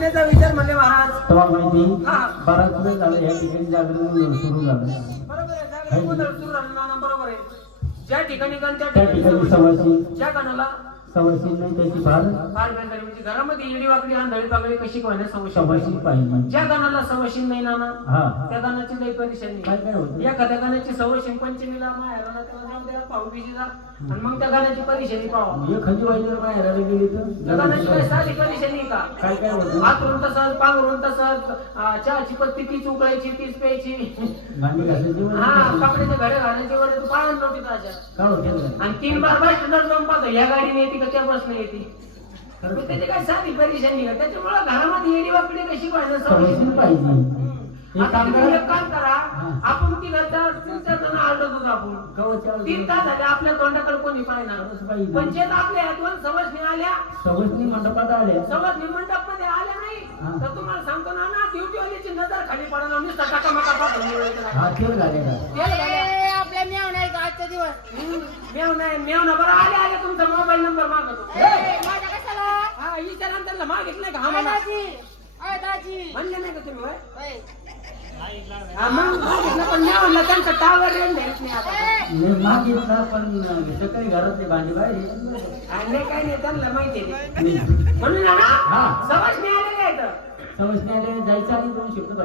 जाण्याचा विचार म्हणले महाराज. तेव्हा माहिती. बराच वेळ झाला या ठिकाणी जागरण सुरू झालं. बरोबर आहे जागरण गोंधळ सुरू झालं. ना, बरोबर आहे. ज्या ठिकाणी कण त्या त्या ठिकाणी ठिकाणी सवय. सवाशी ज्या कणाला सवाशी नाही त्याची फार फार बेंदारी म्हणजे घरामध्ये येडी वाकडी आंधळी पागळी कशी कोणाला सवय सवाशी पाहिजे ज्या गाण्याला सवशीन नाही ना ना हा. त्या गाण्याची लई परेशानी. काय काय होतं? एखाद्या गाण्याची सवशीन पंचमीला माहेराला तेव्हा जाऊ द्या पाहू बिजीला आणि मग त्या गाण्याची परेशानी पाहू. एखादी वाजल्यावर बाहेर गेली त्या गाण्याची काय तर साधी परेशानी आहे का? काय काय होतं? हातरून तसंच पांघरून तसंच आ, चहाची पत्ती तीच उकळायची तीच प्यायची. गाणी घासायची हा वगैरे. कपड्याचे घडे घालायचे वर तू पाळण नव्हती ताज्या काय होतं आणि तीन बार बाय स्टँडर्ड जाऊन पाहतो या गाडीने येते का त्या बसने येते. मग त्याची काय? साधी परेशानी आहे त्याच्यामुळे घरामध्ये येडी वाकडी कशी पाहिजे? सवय पाहिजे. आता तुम्ही करा एक काम करा. आपण तीन चार जण आलतो तुझा आपण. गव्हाच्या तीन तास झाले? आपल्या तोंडाकडे कोणी पाहिजे. पंचायत आपल्या या दोन सवसनी आल्या सवाशनी मंडपात आल्या. सवसनी मंडपमध्ये आल्या नाही हा. तर तुम्हाला सांगतो ना ना ड्युटी वालीची नजर खाली पाठवून मिळवायचं. हा तेल झाले का तेल आपल्या मेव नाही का आजचा दिवस. मेव नाही मेव ना बरं आले आले तुमचा मोबाईल नंबर मागतो. ए, माझा कशाला? हा विचारा त्यांना मागितलं नाही का? हा मला दाजी. म्हणले नाही का तुम्ही मग मागितलं पण मेव म्हणलं त्यांचा टावर रेंज देत नाही आता ए, मी मागितला पण सकाळी घरातले भांडी बाहेर आणि नाही काही नाही त्यांना माहिती आहे मी म्हणून ना हा. सवस नाही जायचं आणि दोन शब्द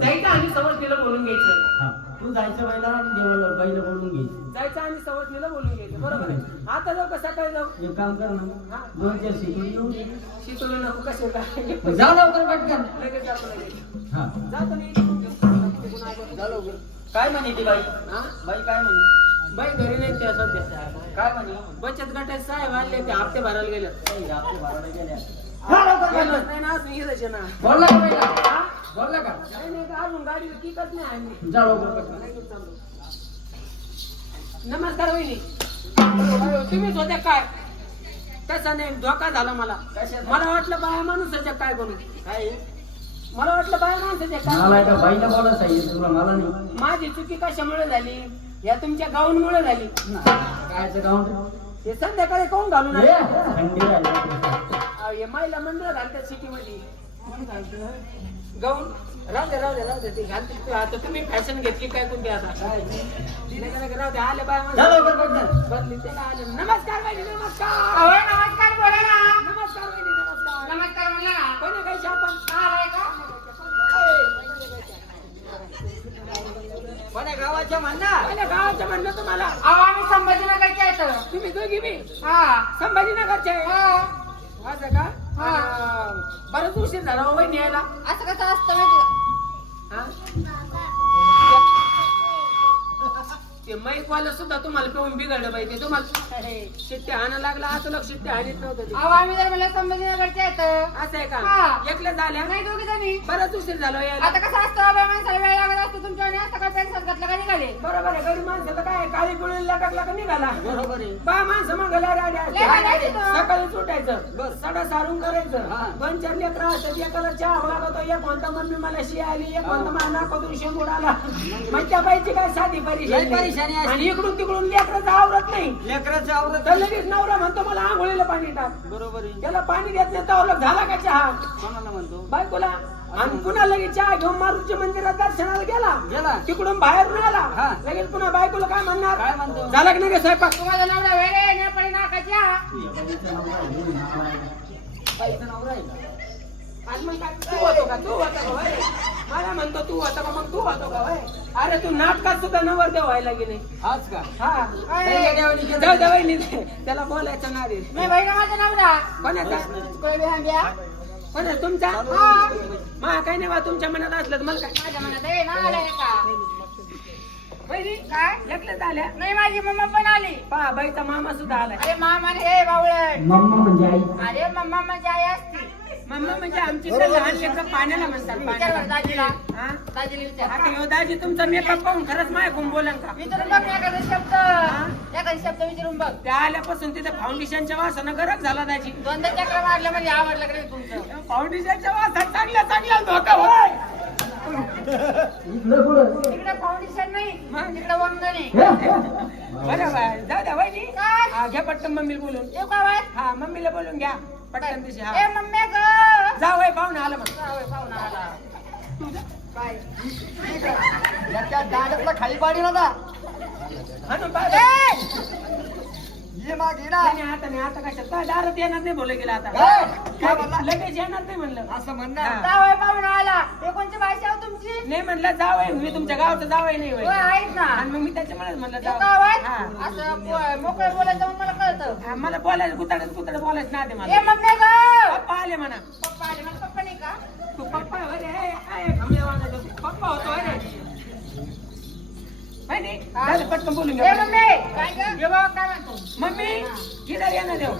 जायचं आणि सवसनीला बोलून घ्यायचं हा तू जायचं पहिला आणि देवाला पहिलं बोलून घ्यायचं जायचं आणि सवसनीला बोलून घ्यायचं बरोबर आहे आता जाऊ का सकाळी जाऊ एक काम कर ना दोन चार शिकून येऊ. शिकवलं नको कसे काय जा लवकर पटकन लगेच जातो लगेच हा जातो मी काय म्हणे ती बाई? बाई काय म्हणे? बाई घरी नाही त्या सध्या. काय म्हणे? बचत गटात साहेब आले ते हप्ते भरायला गेले. हा, ना बोलला का हा? बोलला का? अजून गाडी नाही पटकन लगेच चाललो. नमस्कार वहिनी. तुम्हीच होत्या काय? तसा नाही धोका झाला मला? मला वाटलं बाया माणूसाच्या काय करू काय? मला वाटलं बाया माणसाच्या मला काय बोला सांगितलं तुला मला नाही. माझी चुकी कशामुळे झाली? या तुमच्या गाऊनमुळे झाली? काय ते गाऊन हे संध्याकाळी काऊन घालून हे, आले? थंडी राहिली. अहो, हे महिला मंडळ घालतात सिटी मध्ये गाऊन राहू दे राहू दे राहू दे ते घालते ते. आता तुम्ही फॅशन घेतली काय कोणती आता? नाही राहू दे आले बाय जा लवकर पटकन बदली ते आले. नमस्कार वहिनी नमस्कार. अहो, नमस्कार बोला ना. नमस्कार नमस्कार. नमस्कार म्हणला ना. कोणी काही आपण? आलाय का? कोण्या गावाच्या म्हणणार? कोण्या गावाच्या म्हणलं तुम्हाला? अहो आम्ही संभाजीनगरचे आहेत. तुम्ही दोघी बी? हा. संभाजीनगरचे? आहे. हा. असं का? हा. अं, बरंच उशीर झाला हो वहिनी यायला. असं कसं असतं माहिती का? हा? ते माईकवालं सुद्धा तुम्हाला पिऊन बिघडलं पाहिजे तुम्हाला शिट्टे आणा लागला आता लक्ष शिट्टे आणत नव्हतं ते. अहो आम्ही जर मला संभाजीनगरचे आहेत. असं आहे हा. का एकल्या झाल्या? नाही दोघी जणी. बरंच उशीर झाला यायला. आता कसं असतं माणसाला वेळ लागत असतो तुमच्या आणि असं काय घातलं का निघाले? बरोबर आहे गरीब माणसाला काय काळी गुळी लटकला का निघाला? बरोबर आहे. बा माणसं मग लय. सकाळी सुटायचं सडा सारून करायचं दोन चार लेकर असतात एकाला चहा एक म्हणता मम्मी मला शी आली एक म्हणता मला नाकातून शेंबूड आला मग त्या बाईची काय साधी लय परेशानी परेशानी असते. आणि इकडून तिकडून लेकराचं आवरत नाही. लेकराचं आवरत तर लगेच नवरा म्हणतो मला आंघोळीला पाणी टाक. बरोबर आहे. त्याला पाणी देत नाही तर झाला का चहा? कोणाला म्हणतो? बायकोला. आणि पुन्हा लगेच चहा घेऊन मारुतीच्या मंदिरात दर्शनाला गेला. गेला? तिकडून बाहेरून आला. हा. लगेच पुन्हा बायकोला काय म्हणणार? काय म्हणतो? झाला की नाही रे स्वयंपाक? तुम्हाला नवरा वेळ नाकाच्या. बाईचा नवरा आहे का? आज मग काय तू होतो का? तू होता का? होय? मला म्हणतो तू होता का? मग तू होतो का? होय? अरे तू नाटकात सुद्धा नवर देव व्हायला गेले. हाच का? हा. जाऊ दे वहिनी, त्याला बोलायचं ना रे मी बहिणा माझा नवरा कोणाचा? कोणा तुमचा? मा काय नाही बा तुमच्या मनात असलं तर मला काय? माझ्या मनात आहे ना आलाय का? काय? आल्या. नाही माझी मम्मा पण आली. पहा बाईचा मामा सुद्धा आलाय. अरे मामा हे बावळट. मम्मा म्हणजे आई. अरे मम्मा माझी आई असती. मम्मा म्हणजे आमची इकडे लहान लेकरं पाण्याला म्हणतात विचार पाण्याला. बरं दाजीला. हा? दाजीला विचार. आता ह्यो दाजी तुमचा मेकअप पाहून खरंच माय बोलन का? विचारून बघ ना एखादा शब्द. एखादा शब्द विचारून बघ. त्या आल्यापासून तिथे फाउंडेशनच्या वासानं गरज झाला दाजी. दोनदा चक्र मारलं म्हणजे आवडलं का नाही तुमचं? फाउंडेशनच्या वासात चांगल्या चांगल्या धोका होय. इकडं कुठं तिकडे फाउंडेशन नाही तिकडे वंदन हे? बरं बरं. जाऊ द्या वहिनी. हा, घ्या पटकन मम्मीला बोलून. येऊ का बाय हा मम्मीला बोलून घ्या. पटकन दिशी ए हा मम्मी ग जावय पाहुणा आलं म्हणा जावई पाहुणा आला. काय? याच्या दांडातला खाली पाडी हाणून पाहिलं. ये माग ना नाही, नाही, आता नाही आता कशात काय दारात येणार नाही बोल गेला आता काय? काय म्हणला? लगेच येणार नाही म्हणलं असं हा. म्हणणार जावई पाहुणा आला. हे कोणची भाषा आहे हो तुमची? नाही म्हणलं जावय मी तुमच्या गावचं जावय नाही होय. हो, आहेत ना. आणि मग मी त्याच्यामुळेच म्हणलं हे जावं गावात हा. असं बो- मोकळं बोलायचं म्हणून मला कळतं. हा, मला बोलायचं कुताडत कुताडत बोलायचं ना ते मला मम्मी गं! पप्पा आले म्हणा पप्पा आले. मला पप्पा नाही का? तू पप्पा होय रे. पप्पा होतो होय रे माहिती हा. झालं, पटकन बोलून ए, घ्या मम्मी! हे देव!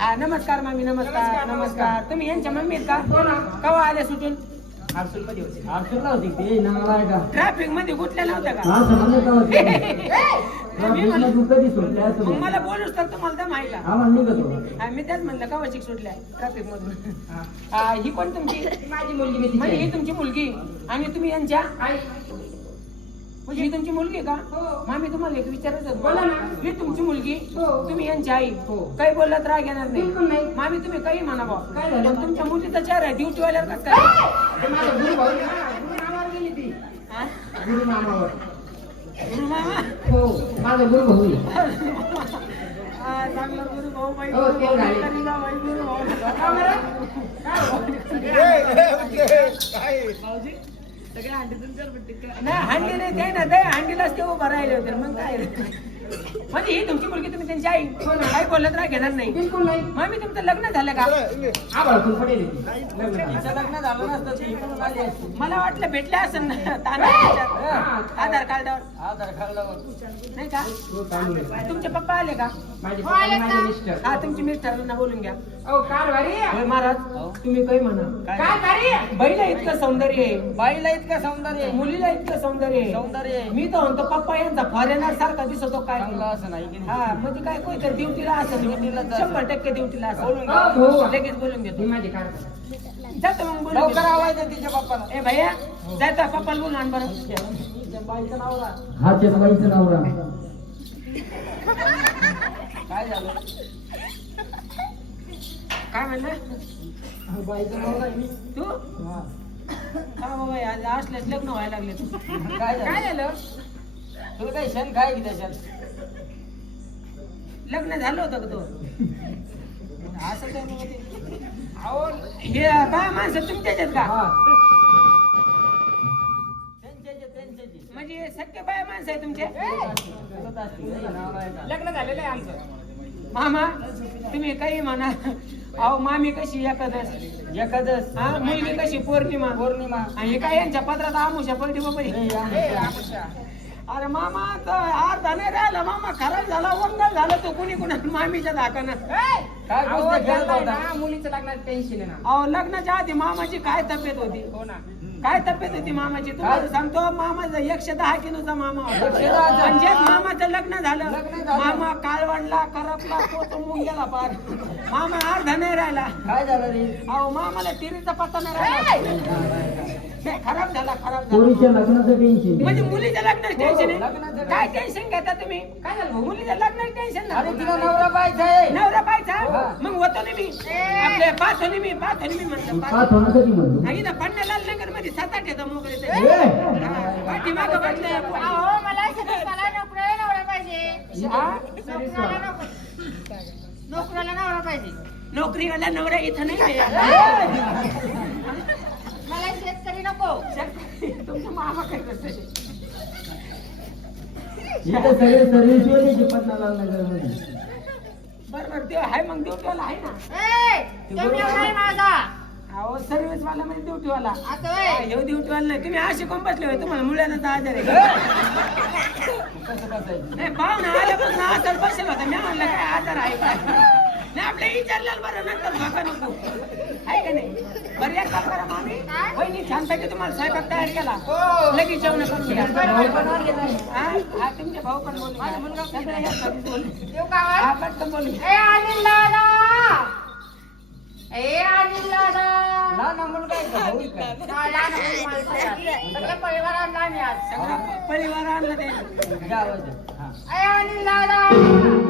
हा नमस्कार मामी नमस्कार नमस्कार तुम्ही यांच्या मम्मी का? कवा आले सुटून आरसूला होती. ते नाव आहे का ट्रॅफिकमध्ये गुटल्या नव्हत्या का? हा का मला बोलूच तर तुम्हाला दम आहे. का आम्हाला निघत होता. हा, मी त्याच म्हणलं कवा शिक सुटल्या ट्रॅफिक मधून? हा, ही कोण तुमची? माझी मुलगी मी म्हणजे ही तुमची मुलगी. आणि तुम्ही यांच्या? आई. म्हणजे ही तुमची मुलगी आहे हो. का मामी तुम्हाला एक विचारायचं होतं. बोला. ना. ही तुमची मुलगी हो. तुम्ही यांची आई. हो. काही बोलत राग येणार बिलकुल नाही. मामी तुम्ही काही म्हणा बा काय झालं? पण तुमच्या मुलीचा चेहरा ड्युटी वाल्यावर कसं काय ते माझा गुरु भाऊ आहे ना, गुरु नावावर गेली ती. हा? गुरु नावावर. गुरु मामा हो. माझा गुरु भाऊ आहे. चांगला गुरु भाऊ बाई हो, गुरु भाऊ, नाही हंडी नाही ते ना ते हंडीलाच ते उभं राहिले होते मग काय? म्हणजे ही तुमची मुलगी तुम्ही त्यांची आई काही बोलत घेणार नाही. बिलकुल नाही. मग मी तुमचं लग्न झालं का. लग्न झालं. तिचं लग्न झालं नसतं ती पण आली. असती. मला वाटलं भेटले असेल ना ताना. आधार कार्डावर. आधार कार्डावर. नाही का? हो. तुमचे पप्पा आले का? माझे हो, हा तुमची मिस्टरांना बोलून घ्या. अहो कार भारी आहे. होय महाराज तुम्ही काही म्हणा काय भारी आहे? बाईला इतकं सौंदर्य आहे बाईला इतकं सौंदर्य आहे. मुलीला इतकं सौंदर्य आहे सौंदर्य आहे. मी तर म्हणतो पप्पा यांचा फॉरेनर सारखा दिसतो काय चांगलं असं नाही की नाही. हा म्हणजे काय कोण तर ड्युटीला असेल ड्युटीलाच असेल. शंभर टक्के ड्युटीला बोलून असेल घ्या. हो. लगेच बोलून घेतो ही माझी कार जातो मग बोलून लवकर घेतो. आवाज आहे तिच्या पप्पाला ए भैया जातो पप्पाला बोलून आण बरं बाईचं नाव रा. हा बाईचं नवरा काय झालं काय म्हणलं? बाईचं नवरा आहे मी. तू? का बाबा आज असल्याच लग्न व्हायला लागले. तू काय काय झालं? तुला काही क्षण काय की त्याच्यात? लग्न झालं होतं का तू? असं काय ते? अहो हे बाय माणसं तुमच्याच आहेत का? म्हणजे सख्य बाय माणसं आहे तुमचे? नाव? लग्न झालेलं आहे आमचं. मामा तुम्ही काही म्हणा. अहो मामी कशी एकादश एखादंच हा मुलगी कशी? पौर्णिमा. पौर्णिमा. आणि हे काय यांच्या पत्रात आमुषा पलटी बाबा. अरे मामा तर अर्धा नाही राहिला. मामा खराब झाला वंगल झाला तो कुणी कुणा मामीच्या धाकानं मुलीचं लग्नात टेन्शन आहे ना. अहो लग्नाच्या आधी मामाची काय तब्येत होती? हो ना. काय तब्येत होती मामाची? तुम्हाला सांगतो मामाचा एकशे दहा किलोचा मामा होता. म्हणजेच मामाचं लग्न झालं. मामा काळवणला करपला तो तुंबून गेला पार. मामा अर्धा नाही राहिला. काय झालं रे? अहो मामाला टिरीचा पत्ता नाही राहिला. नाही, खराब झाला खराब झाला पोरीच्या लग्नाचं टेन्शन म्हणजे मुलीच्या लग्नाचं टेन्शन हो, आहे काय टेन्शन घेता तुम्ही काय झालं? मुलीच्या लग्नाचं टेन्शन अरे ना तिला नवरा पाहिजे आहे नवरा पाहिजे हा. मग होतो ना मी आपले पाच होणे मी पाच होणे मी म्हणतो हा पाच होण्यासाठी म्हणतो आणि ना पन्नालाल नगरमध्ये सात आठ येतं मोकळे ते. ए! पाठीमागं बसले. अहो, मला नोकरीला नवरा पाहिजे हा? नोकरीवाला नोक- नोकरीला नवरा पाहिजे नोकरीवाला नवरा इथं नाही आहे. मला नको. तुमचा मामा सगळे पन्नाला नगरमध्ये बरं बरं ते आहे मग ड्युटीवाला आहे ना? ए, तो मेव नाही माझा. अहो सर्व्हिस वाला म्हणजे ड्युटीवाला. येऊ ड्युटीवाला नाही. तुम्ही असे कोण बसले होय तुम्हाला मुलांना आजार आहे. नाही पाहुणा आल्यापासून आजार बसेल होता. मी म्हणलं काय आजार आहे काय? नाही आपल्या विचारल्याला बरं नंतर भाका नको आहे का नाही बरं एक काम करा मामी? वहिनी छानपैकी तुम्हाला स्वयंपाक तयार केला हो. लगेच जेवण करून घ्या. हा हा, तुमचे भाऊ पण बोलू माझा मुलगा सगळे या घरी बोलू. येऊ का आवाज? हा पटकन बोलू ए अनिल दादा ए अनिल दादा लहान मुलगा आहे का भाऊ आहे का? हा, लहान मुलं माणसं आहेत. सगळ्या परिवार आणला आम्ही आज सगळा परिवार आणला ते घ्या आवाज आहे. हा. ए अनिल दादा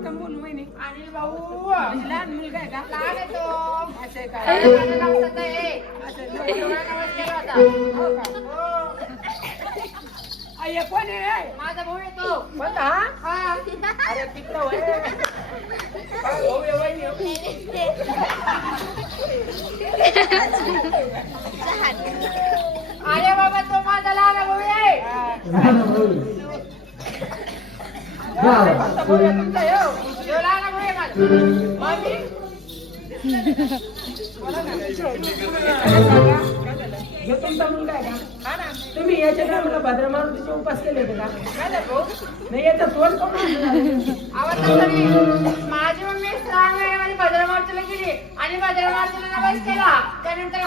पटकन बोलू वहिनी. अनिल भाऊ लहान मुलगा आहे का? लहान आहे तो. आहे अरे, काय माझं लक्षात आहे. एवढा नवस केला होता. हो का? हे. कोण आहे माझा भाऊ येतो कोणता हा? हा. अरे तिकडं होय. काय भाऊ आहे वहिनी. आहे? अरे बाबा तो माझा लहान आहे. भाऊ आहे. तुमचा हे? तुमचा मुलगा आहे का तुम्ही याच्या टायमाला भद्र मारुतीचे उपास केले होते का? नाही याचं तोंड कोण माझी मम्मी श्रावण महिन्यामध्ये भद्रमारुतीला गेली आणि भद्रमारुतीला नवस केला. त्यानंतर